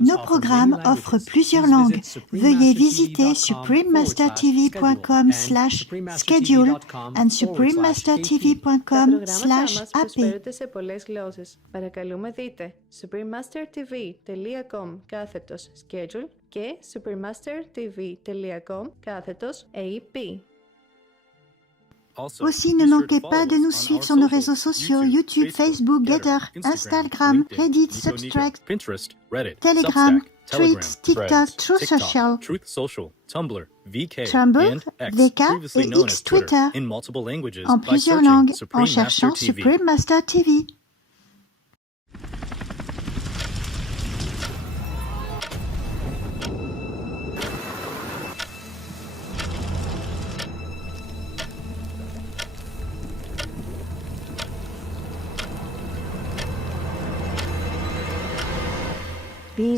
Nos programmes offrent plusieurs langues. Veuillez visiter suprememastertv.com/schedule and suprememastertv.com/app. Σε πολλές γλώσσες. Παρακαλούμε δείτε suprememastertv.com/schedule και suprememastertv.com/AP. Aussi, ne manquez pas de nous suivre sur nos réseaux sociaux, YouTube, Facebook, Getter, Instagram, Reddit, Substract, Telegram, Tweets, TikTok, Truth Social, Tumblr, VK, et X Twitter, en plusieurs langues, en cherchant Supreme Master TV.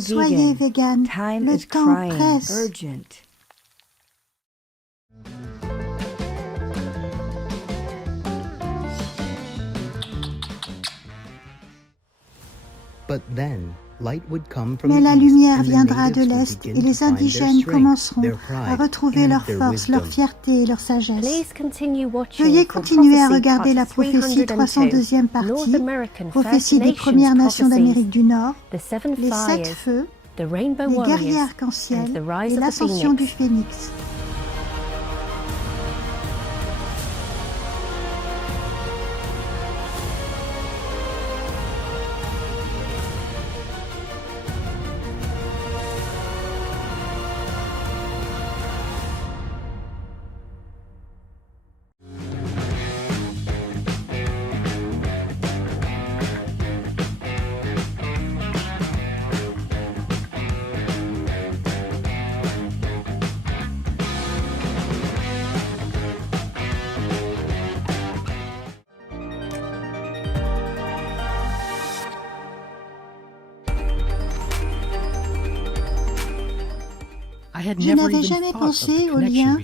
Soyez vegan, le temps presse. Urgent. Mais la lumière viendra de l'Est et les indigènes commenceront à retrouver leur force, leur fierté et leur sagesse. Veuillez continuer à regarder la prophétie 302e partie, prophétie des Premières Nations d'Amérique du Nord, les 7 feux, les guerriers arc-en-ciel et l'ascension du phénix. Je n'avais jamais pensé au lien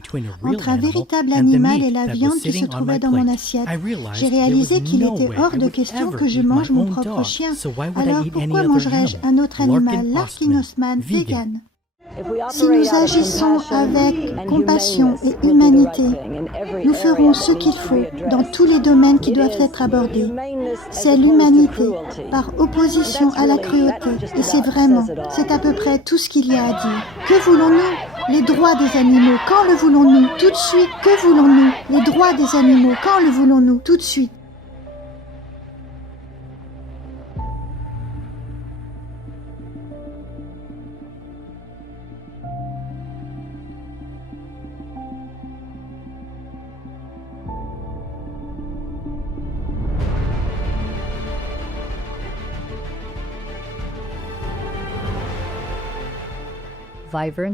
entre un véritable animal et la viande qui se trouvait dans mon assiette. J'ai réalisé qu'il était hors de question que je mange mon propre chien. Alors pourquoi mangerais-je un autre animal, l'Arkinosman vegan? Si nous agissons avec compassion et humanité, nous ferons ce qu'il faut dans tous les domaines qui doivent être abordés. C'est l'humanité, par opposition à la cruauté. Et c'est à peu près tout ce qu'il y a à dire. Que voulons-nous? Les droits des animaux, quand le voulons-nous? Tout de suite. Que voulons-nous? Les droits des animaux, quand le voulons-nous? Tout de suite.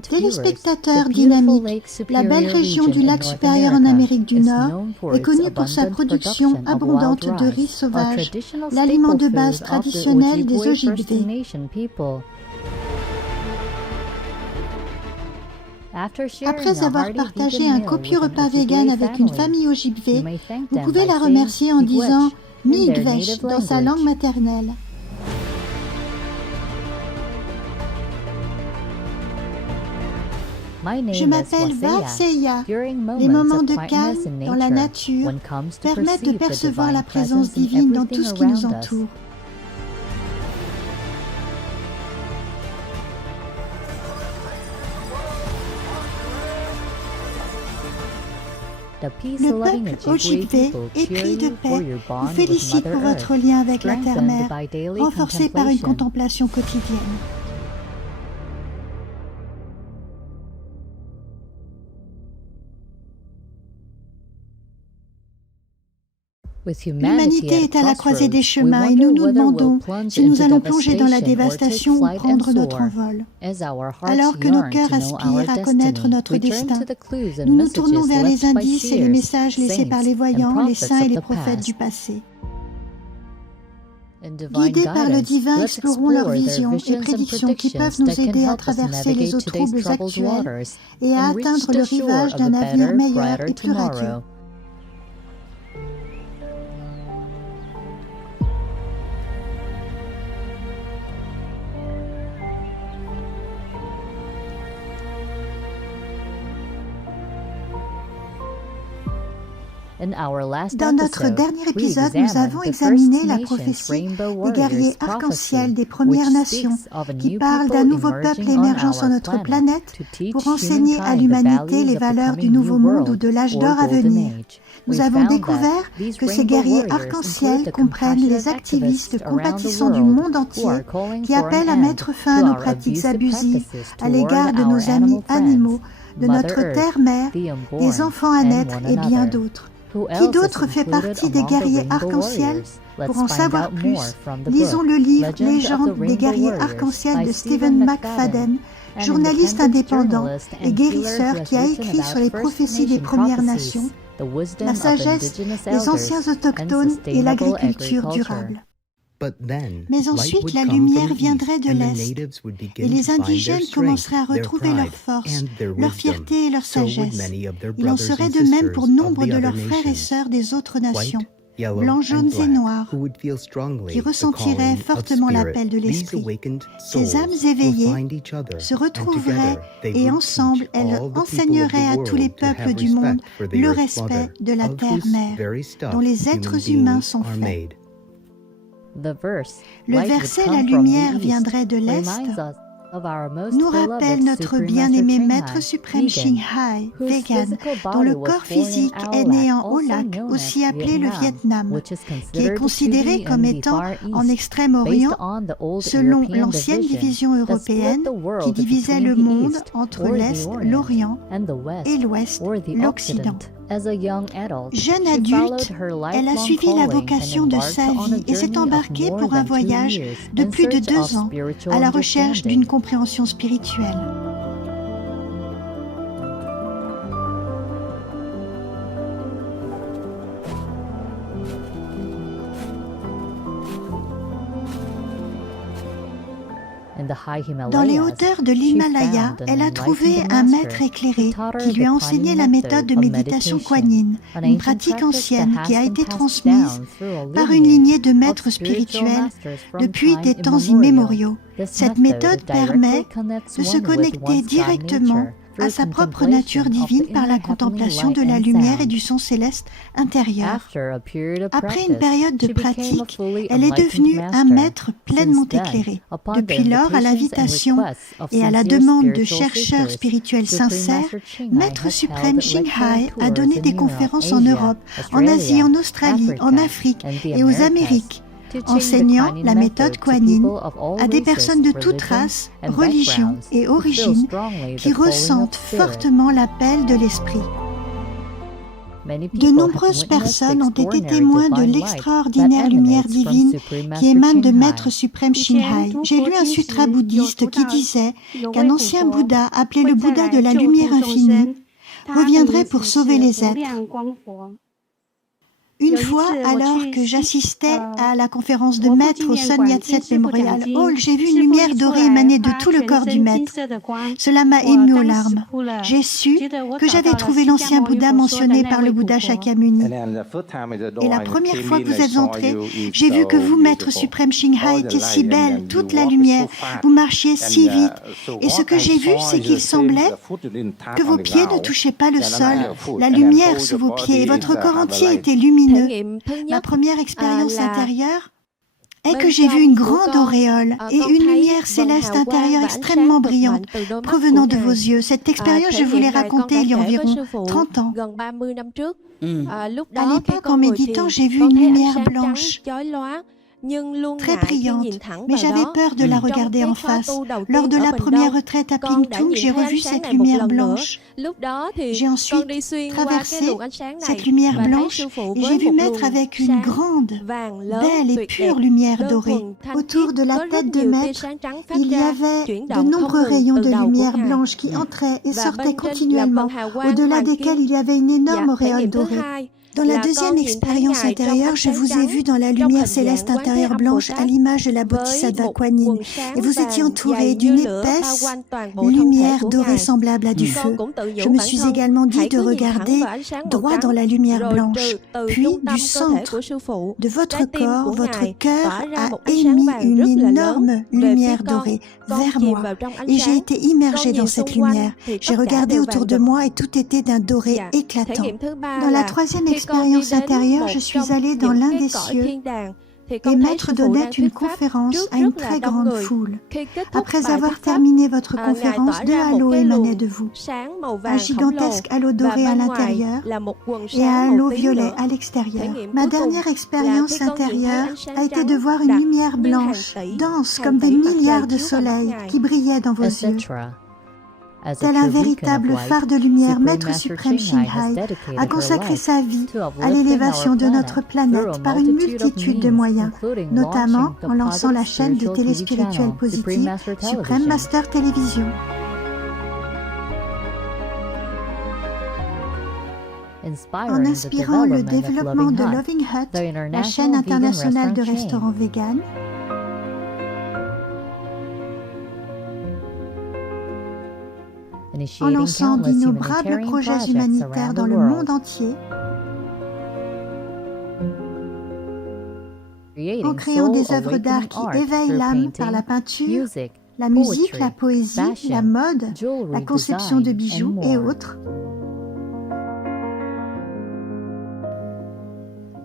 Téléspectateurs dynamiques, la belle région du lac supérieur en Amérique du Nord est connue pour sa production abondante de riz sauvage, l'aliment de base traditionnel des Ojibwe. Après avoir partagé un copieux repas vegan avec une famille Ojibwe, vous pouvez la remercier en disant « Miigwesh » dans sa langue maternelle. Je m'appelle Varseya. Les moments de calme dans la nature permettent de percevoir la présence divine dans tout ce qui nous entoure. Le peuple Ojibwe, épris de paix, vous félicite pour votre lien avec la Terre-Mère, renforcé par une contemplation quotidienne. L'humanité est à la croisée des chemins et nous nous demandons si nous allons plonger dans la dévastation ou prendre notre envol. Alors que nos cœurs aspirent à connaître notre destin, nous nous tournons vers les indices et les messages laissés par les voyants, les saints et les prophètes du passé. Guidés par le divin, explorons leurs visions et prédictions qui peuvent nous aider à traverser les eaux troubles actuelles et à atteindre le rivage d'un avenir meilleur et plus radieux. Dans notre dernier épisode, nous avons examiné la prophétie des guerriers arc-en-ciel des Premières Nations qui parle d'un nouveau peuple émergeant sur notre planète pour enseigner à l'humanité les valeurs du nouveau monde ou de l'âge d'or à venir. Nous avons découvert que ces guerriers arc-en-ciel comprennent les activistes compatissants du monde entier qui appellent à mettre fin à nos pratiques abusives à l'égard de nos amis animaux, de notre terre-mère, des enfants à naître et bien d'autres. Qui d'autre fait partie des guerriers arc-en-ciel? Pour en savoir plus, lisons le livre « Légende des guerriers arc-en-ciel » de Stephen McFadden, journaliste indépendant et guérisseur qui a écrit sur les prophéties des Premières Nations, la sagesse des anciens autochtones et l'agriculture durable. Mais ensuite, la lumière viendrait de l'Est, et les indigènes commenceraient à retrouver leur force, leur fierté et leur sagesse. Il en serait de même pour nombre de leurs frères et sœurs des autres nations, blancs, jaunes et noirs, qui ressentiraient fortement l'appel de l'Esprit. Ces âmes éveillées se retrouveraient et ensemble, elles enseigneraient à tous les peuples du monde le respect de la terre-mère, dont les êtres humains sont faits. Le verset « La lumière viendrait de l'Est » nous rappelle notre bien-aimé Maître suprême Shinghai, vegan, dont le corps physique est né en Haut Lac, aussi appelé le Vietnam, qui est considéré comme étant en Extrême-Orient, selon l'ancienne division européenne qui divisait le monde entre l'Est, l'Orient, et l'Ouest, l'Occident. Jeune adulte, elle a suivi la vocation de sa vie et s'est embarquée pour un voyage de plus de 2 ans à la recherche d'une compréhension spirituelle. Dans les hauteurs de l'Himalaya, elle a trouvé un maître éclairé qui lui a enseigné la méthode de méditation Kuan Yin, une pratique ancienne qui a été transmise par une lignée de maîtres spirituels depuis des temps immémoriaux. Cette méthode permet de se connecter directement à sa propre nature divine par la contemplation de la lumière et du son céleste intérieur. Après une période de pratique, elle est devenue un maître pleinement éclairé. Depuis lors, à l'invitation et à la demande de chercheurs spirituels sincères, Maître suprême Shinghai a donné des conférences en Europe, en Asie, en Australie, en Afrique et aux Amériques, enseignant la méthode Kuan Yin à des personnes de toute race, religion et origine qui ressentent fortement l'appel de l'esprit. De nombreuses personnes ont été témoins de l'extraordinaire lumière divine qui émane de Maître suprême Shinghai. J'ai lu un sutra bouddhiste qui disait qu'un ancien Bouddha, appelé le Bouddha de la lumière infinie, reviendrait pour sauver les êtres. Une fois, alors que j'assistais à la conférence de maître au Sun Yat-sen Memorial Hall, j'ai vu une lumière dorée émaner de tout le corps du maître. Cela m'a ému aux larmes. J'ai su que j'avais trouvé l'ancien Bouddha mentionné par le Bouddha Shakyamuni. Et la première fois que vous êtes entré, j'ai vu que vous, Maître suprême Shinghai, étiez si belle, toute la lumière, vous marchiez si vite. Et ce que j'ai vu, c'est qu'il semblait que vos pieds ne touchaient pas le sol, la lumière sous vos pieds, et votre corps entier était lumineux. Ma première expérience intérieure est que j'ai vu une grande auréole et une lumière céleste intérieure extrêmement brillante provenant de vos yeux. Cette expérience, je vous l'ai racontée il y a environ 30 ans. À l'époque, en méditant, j'ai vu une lumière blanche, très brillante, mais j'avais peur de la regarder en face. Lors de la première retraite à Pingtung, j'ai revu cette lumière blanche. J'ai ensuite traversé cette lumière blanche et j'ai vu Maître avec une grande, belle et pure lumière dorée. Autour de la tête de Maître, il y avait de nombreux rayons de lumière blanche qui entraient et sortaient continuellement, au-delà desquels il y avait une énorme auréole dorée. Dans la deuxième expérience intérieure, je vous ai vu dans la lumière céleste intérieure blanche à l'image de la Bodhisattva Kuan Yin et vous étiez entouré d'une épaisse lumière dorée semblable à du feu. Je me suis également dit de regarder droit dans la lumière blanche, puis du centre de votre corps, votre cœur a émis une énorme lumière dorée vers moi et j'ai été immergée dans cette lumière. J'ai regardé autour de moi et tout était d'un doré éclatant. Dans la troisième expérience expérience intérieure, je suis allée dans l'un des cieux et Maître donnait une conférence à une très grande foule. Après avoir terminé votre conférence, 2 halos émanaient de vous. Un gigantesque halo doré à l'intérieur et un halo violet à l'extérieur. Ma dernière expérience intérieure a été de voir une lumière blanche, dense comme des milliards de soleils qui brillaient dans vos yeux. Tel un véritable phare de lumière, Maître suprême Shinghai a consacré sa vie à l'élévation de notre planète par une multitude de moyens, notamment en lançant la chaîne de télé spirituelle positive Supreme Master Télévision. En inspirant le développement de Loving Hut, la chaîne internationale de restaurants véganes, en lançant d'innombrables projets humanitaires dans le monde entier, en créant des œuvres d'art qui éveillent l'âme par la peinture, la musique, la poésie, la mode, la conception de bijoux et autres.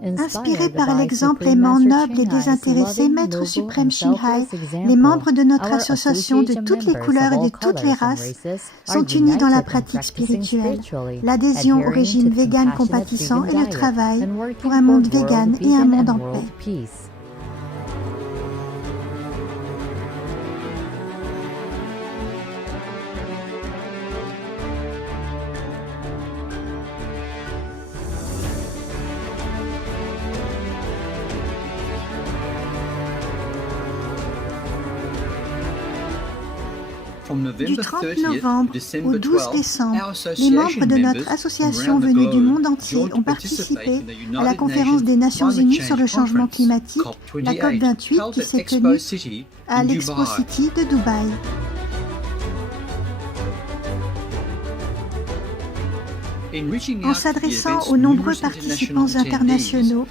Inspiré par l'exemple aimant, noble et désintéressé, Maître suprême Shinghai, les membres de notre association de toutes les couleurs et de toutes les races sont unis dans la pratique spirituelle, l'adhésion au régime vegan compatissant et le travail pour un monde vegan et un monde en paix. Du 30 novembre au 12 décembre, les membres de notre association venus du monde entier ont participé à la conférence des Nations Unies sur le changement climatique, la COP28, qui s'est tenue à l'Expo City de Dubaï. En s'adressant aux nombreux participants internationaux,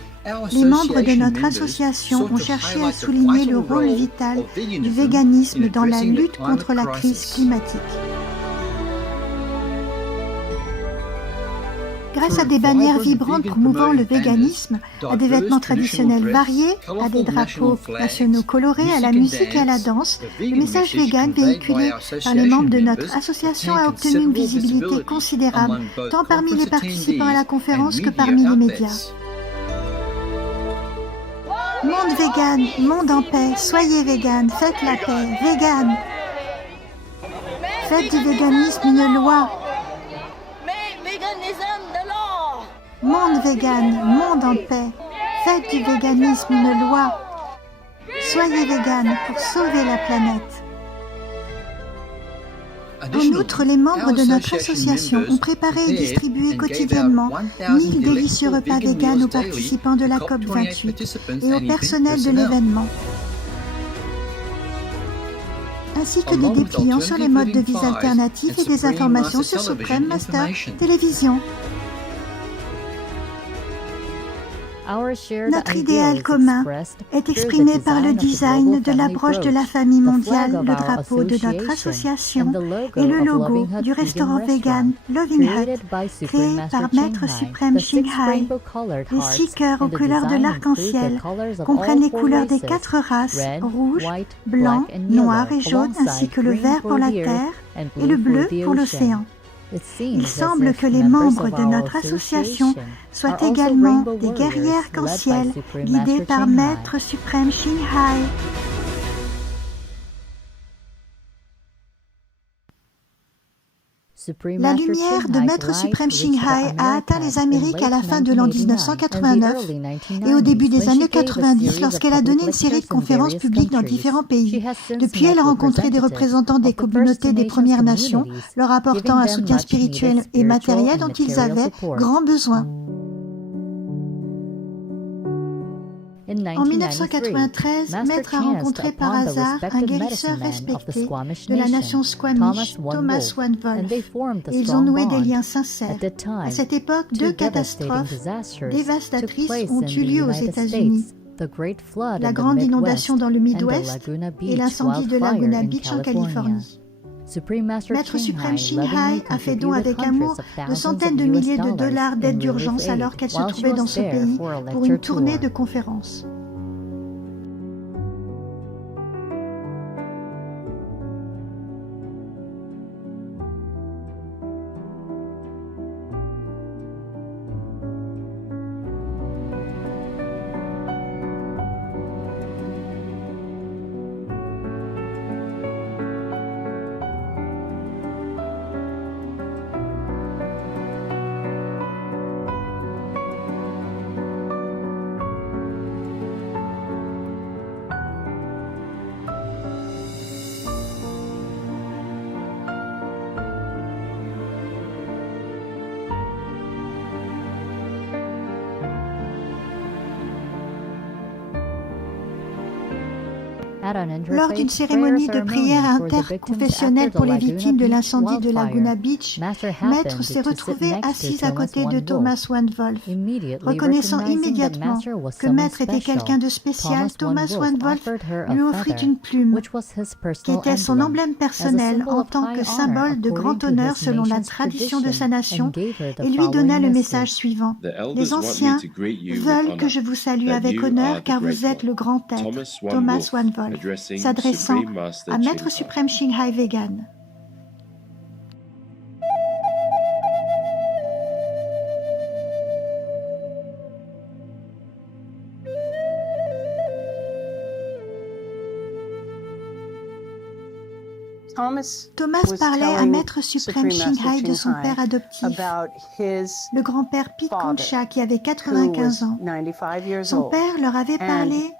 les membres de notre association ont cherché à souligner le rôle vital du véganisme dans la lutte contre la crise climatique. Grâce à des bannières vibrantes promouvant le véganisme, à des vêtements traditionnels variés, à des drapeaux nationaux colorés, à la musique et à la danse, le message vegan véhiculé par les membres de notre association a obtenu une visibilité considérable, tant parmi les participants à la conférence que parmi les médias. Monde vegan, monde en paix, soyez vegan, faites la paix, vegan. Faites du véganisme une loi. Monde vegan, monde en paix, faites du véganisme une loi. Soyez vegan pour sauver la planète. En outre, les membres de notre association ont préparé et distribué quotidiennement 1000 délicieux repas véganes aux participants de la COP28 et au personnel de l'événement, ainsi que des dépliants sur les modes de vie alternatifs et des informations sur Supreme Master Télévision. Notre idéal commun est exprimé par le design de la broche de la famille mondiale, le drapeau de notre association et le logo du restaurant vegan Loving Hut, créé par Maître suprême Shinghai. Les 6 cœurs aux couleurs de l'arc-en-ciel comprennent les couleurs des 4 races, rouge, blanc, noir et jaune, ainsi que le vert pour la terre et le bleu pour l'océan. Il semble que les membres de notre association soient également des guerriers arc-en-ciel guidés par Maître suprême Shinghai. La lumière de Maître suprême Shinghai a atteint les Amériques à la fin de l'an 1989 et au début des années 90 lorsqu'elle a donné une série de conférences publiques dans différents pays. Depuis, elle a rencontré des représentants des communautés des Premières Nations, leur apportant un soutien spirituel et matériel dont ils avaient grand besoin. En 1993, Maître a rencontré par hasard un guérisseur respecté de la nation Squamish, Thomas Van Wolf, et ils ont noué des liens sincères. À cette époque, 2 catastrophes dévastatrices ont eu lieu aux États-Unis. La grande inondation dans le Midwest et l'incendie de Laguna Beach en Californie. Maître suprême Shinhai a fait don avec amour de centaines de milliers de dollars d'aide d'urgence alors qu'elle se trouvait dans ce pays pour une tournée de conférences. Lors d'une cérémonie de prière interconfessionnelle pour les victimes de l'incendie de Laguna Beach, Maître s'est retrouvé assis à côté de Thomas Van Wolf. Reconnaissant immédiatement que Maître était quelqu'un de spécial, Thomas Van Wolf lui offrit une plume, qui était son emblème personnel en tant que symbole de grand honneur selon la tradition de sa nation, et lui donna le message suivant. Les anciens veulent que je vous salue avec honneur car vous êtes le grand être, Thomas Van Wolf, s'adressant à Maître suprême Shinhai Vegan. Thomas parlait à Maître suprême Shinhai de son père adoptif, le grand-père Pete Concha qui avait 95 ans. Son père leur avait parlé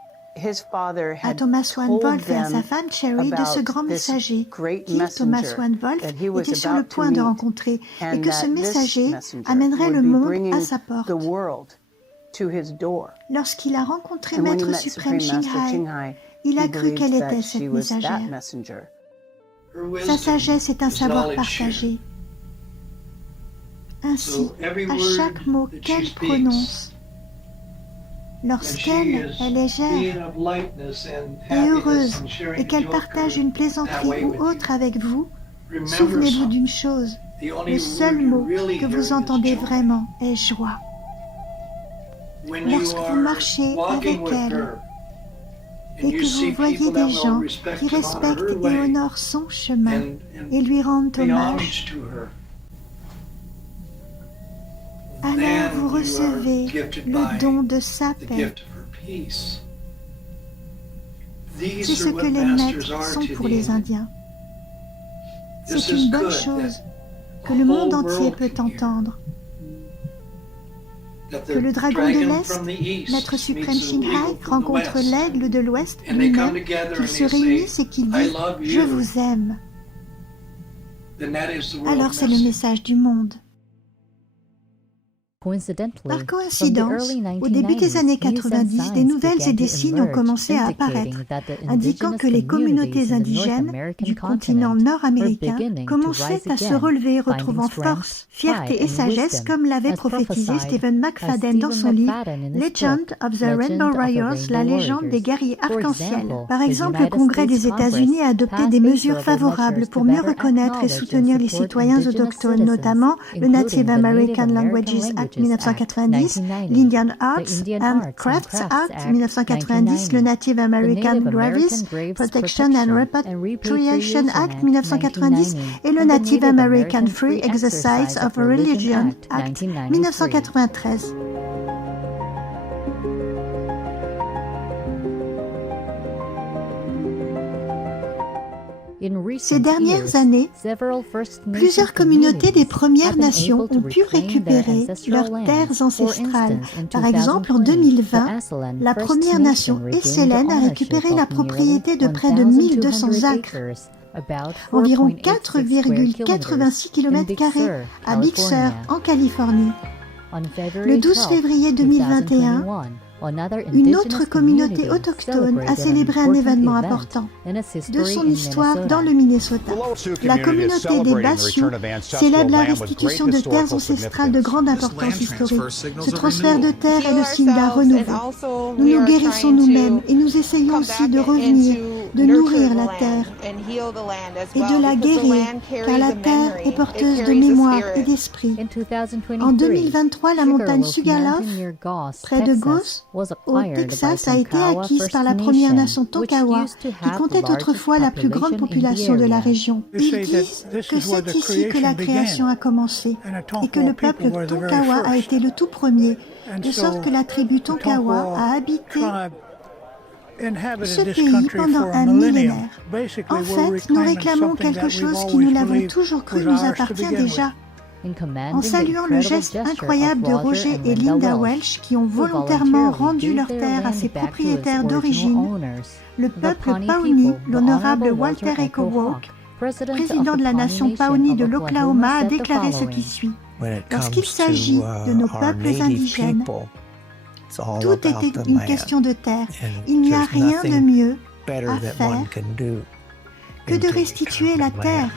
à Thomas Van Wolf et à sa femme Cherry de ce grand messager qui, Thomas Van Wolf, était sur le point de rencontrer et que ce messager amènerait le monde à sa porte. Lorsqu'il a rencontré Maître suprême Shinhai, il a cru qu'elle était cette messagère. Sa sagesse est un savoir partagé. Ainsi, à chaque mot qu'elle prononce, lorsqu'elle est légère et heureuse et qu'elle partage une plaisanterie ou autre avec vous, souvenez-vous d'une chose, le seul mot que vous entendez vraiment est joie. Lorsque vous marchez avec elle et que vous voyez des gens qui respectent et honorent son chemin et lui rendent hommage, alors vous recevez le don de sa paix. C'est ce que les maîtres sont pour les Indiens. C'est une bonne chose que le monde entier peut entendre. Que le dragon de l'Est, Maître suprême Shinhai, rencontre l'aigle de l'Ouest lui-même, qu'ils se réunissent et qu'ils disent « Je vous aime ». Alors c'est le message du monde. Par coïncidence, au début des années 90, des nouvelles et des signes ont commencé à apparaître, indiquant que les communautés indigènes du continent nord-américain commençaient à se relever, retrouvant force, fierté et sagesse, comme l'avait prophétisé Stephen McFadden dans son livre « Legend of the Rainbow Warriors », la légende des guerriers arc-en-ciel. Par exemple, le Congrès des États-Unis a adopté des mesures favorables pour mieux reconnaître et soutenir les citoyens autochtones, notamment le Native American Languages Act 1990, l'Indian Arts and Crafts Act 1990, le Native American Graves Protection and Repatriation Act 1990 et le Native American Free Exercise of Religion Act 1993. Ces dernières années, plusieurs communautés des Premières Nations ont pu récupérer leurs terres ancestrales. Par exemple, en 2020, la Première Nation Esselen a récupéré la propriété de près de 1200 acres, environ 4,86 km² à Big Sur, en Californie. Le 12 février 2021, une autre communauté autochtone a célébré un événement important de son histoire dans le Minnesota. La communauté des Bassioux célèbre la restitution de terres ancestrales de grande importance historique. Ce transfert de terres est le signe d'un renouveau. Nous nous guérissons nous-mêmes et nous essayons aussi de revenir de nourrir la terre et de la guérir, car la terre est porteuse de mémoire et d'esprit. En 2023, la montagne Sugarloaf, près de Goss, au Texas, a été acquise par la Première Nation Tonkawa, qui comptait autrefois la plus grande population de la région. Ils disent que c'est ici que la création a commencé et que le peuple Tonkawa a été le tout premier, de sorte que la tribu Tonkawa a habité ce pays pendant un millénaire. En fait, nous réclamons quelque chose qui, nous l'avons toujours cru, nous appartient déjà. En saluant le geste incroyable de Roger et Linda Welch, qui ont volontairement rendu leur terre à ses propriétaires d'origine, le peuple Pawnee, l'honorable Walter Echo Walk, président de la nation Pawnee de l'Oklahoma, a déclaré ce qui suit. Lorsqu'il s'agit de nos peuples indigènes, tout était une question de terre. Il n'y a rien de mieux à faire que de restituer la terre.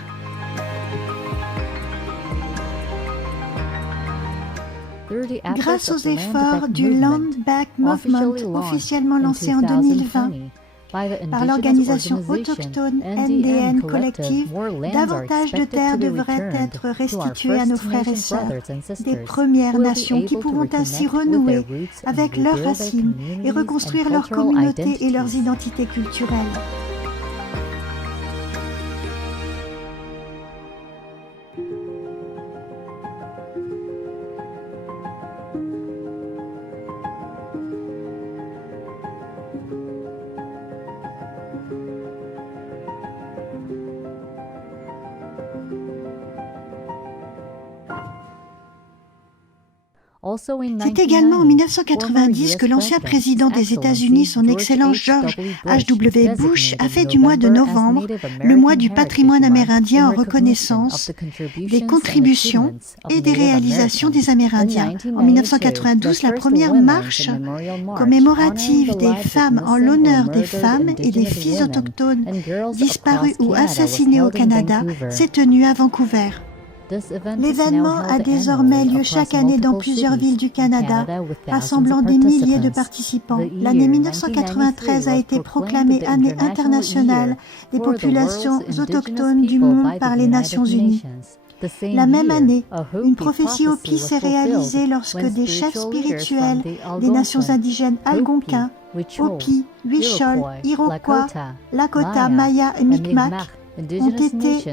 Grâce aux efforts du Land Back Movement, officiellement lancé en 2020, par l'organisation autochtone NDN Collective, davantage de terres devraient être restituées à nos frères et sœurs des Premières Nations qui pourront ainsi renouer avec leurs racines et reconstruire leur communauté et leurs identités culturelles. C'est également en 1990 que l'ancien président des États-Unis, son excellent George H.W. Bush, a fait du mois de novembre le mois du patrimoine amérindien en reconnaissance des contributions et des réalisations des Amérindiens. En 1992, la première marche commémorative des femmes en l'honneur des femmes et des filles autochtones disparues ou assassinées au Canada s'est tenue à Vancouver. L'événement a désormais lieu chaque année dans plusieurs villes du Canada, rassemblant des milliers de participants. L'année 1993 a été proclamée Année internationale des populations autochtones du monde par les Nations Unies. La même année, une prophétie Hopi s'est réalisée lorsque des chefs spirituels des nations indigènes algonquins, Hopi, Huichol, Iroquois, Lakota, Maya et Mi'kmaq, ont été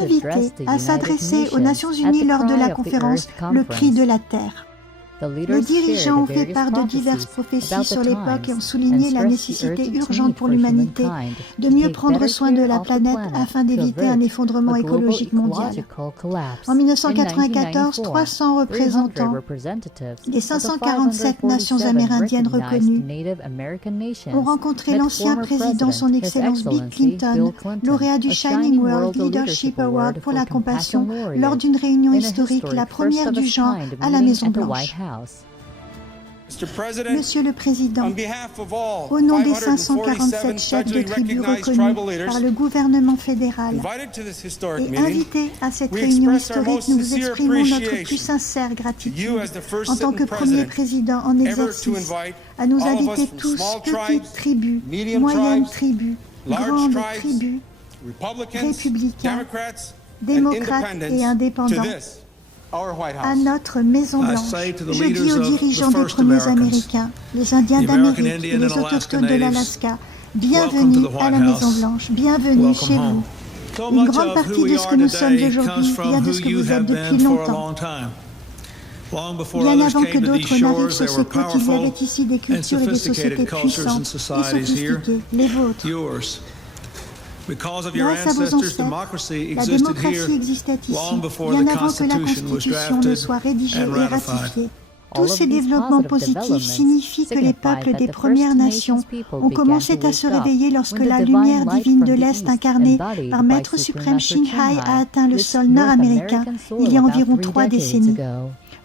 invités à s'adresser aux Nations Unies lors de la conférence Le Cri de la Terre. Les dirigeants ont fait part de diverses prophéties sur l'époque et ont souligné la nécessité urgente pour l'humanité de mieux prendre soin de la planète afin d'éviter un effondrement écologique mondial. En 1994, 300 représentants des 547 nations amérindiennes reconnues ont rencontré l'ancien président, son Excellence Bill Clinton, lauréat du Shining World Leadership Award pour la compassion, lors d'une réunion historique, la première du genre à la Maison-Blanche. Monsieur le Président, au nom des 547 chefs de tribus reconnus par le gouvernement fédéral et invités à cette réunion historique, nous vous exprimons notre plus sincère gratitude en tant que premier président en exercice à nous inviter tous, petites tribus, moyennes tribus, grandes tribus, républicains, démocrates et indépendants, à notre Maison-Blanche. Je dis aux dirigeants des premiers Américains, les Indiens d'Amérique et les autochtones de l'Alaska, bienvenue à la Maison-Blanche, bienvenue chez vous. Une grande partie de ce que nous sommes aujourd'hui vient de ce que vous êtes depuis longtemps. Bien avant que d'autres n'arrivent sur ce côte, il y avait ici des cultures et des sociétés puissantes et sophistiquées, les vôtres. Grâce à vos ancêtres, la démocratie existait ici, bien avant que la Constitution ne soit rédigée et ratifiée. Tous ces développements positifs signifient que les peuples des Premières Nations ont commencé à se réveiller lorsque la lumière divine de l'Est incarnée par Maître suprême Shinhai a atteint le sol nord-américain il y a environ 3 décennies.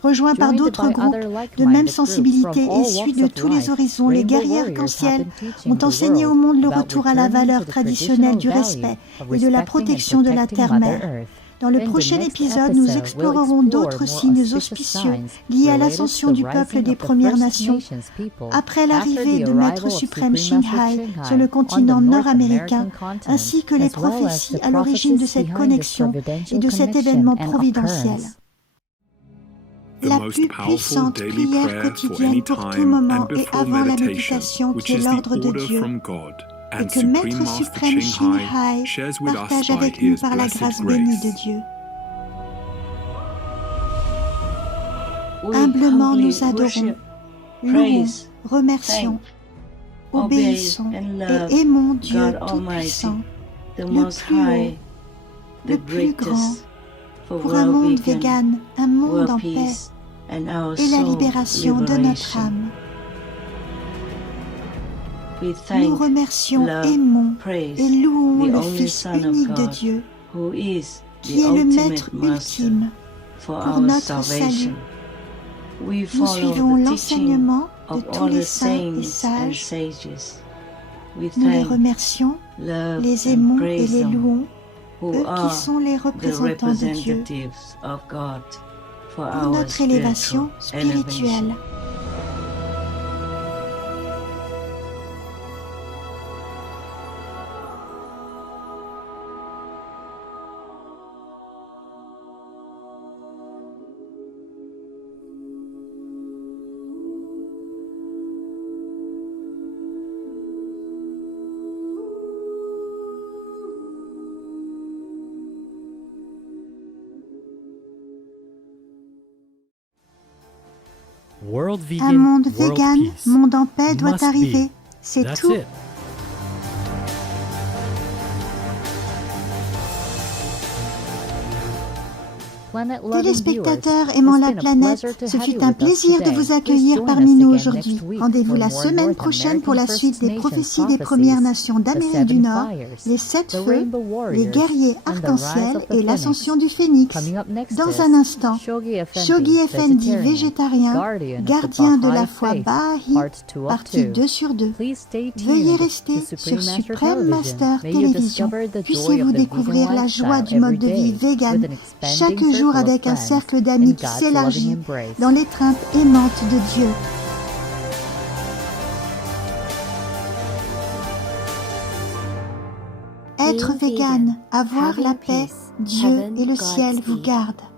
Rejoints par d'autres groupes de même sensibilité et issus de tous les horizons, les guerriers arc-en-ciel ont enseigné au monde le retour à la valeur traditionnelle du respect et de la protection de la terre-mère. Dans le prochain épisode, nous explorerons d'autres signes auspicieux liés à l'ascension du peuple des Premières Nations après l'arrivée de Maître suprême Shinghai sur le continent nord-américain, ainsi que les prophéties à l'origine de cette connexion et de cet événement providentiel. La plus puissante prière quotidienne pour tout moment et avant la méditation qui est l'ordre de Dieu, et que Maître suprême Shinghai partage avec nous par la grâce bénie de Dieu. Humblement nous adorons, louons, remercions, obéissons et aimons Dieu Tout-Puissant, le plus haut, le plus grand, pour un monde vegan, un monde en paix et la libération de notre âme. Nous remercions, aimons et louons le Fils unique de Dieu, qui est le Maître ultime pour notre salut. Nous suivons l'enseignement de tous les saints et sages. Nous les remercions, les aimons et les louons, eux qui sont les représentants de Dieu, pour notre élévation spirituelle. Un monde vegan, monde en paix doit arriver. C'est tout. Téléspectateurs aimant la planète, ce fut un plaisir de vous accueillir parmi nous aujourd'hui. Rendez-vous la semaine prochaine pour la suite des prophéties des Premières Nations d'Amérique du Nord, les 7 feux, les guerriers arc-en-ciel et l'ascension du phénix. Dans un instant, Shoghi Effendi, végétarien, gardien de la foi Baha'i, partie 2 sur 2. Veuillez rester sur Supreme Master Télévision. Puissiez-vous découvrir la joie du mode de vie vegan chaque jour avec un cercle d'amis qui s'élargit dans l'étreinte aimante de Dieu. Être vegan, avoir la paix, Dieu et le ciel vous gardent.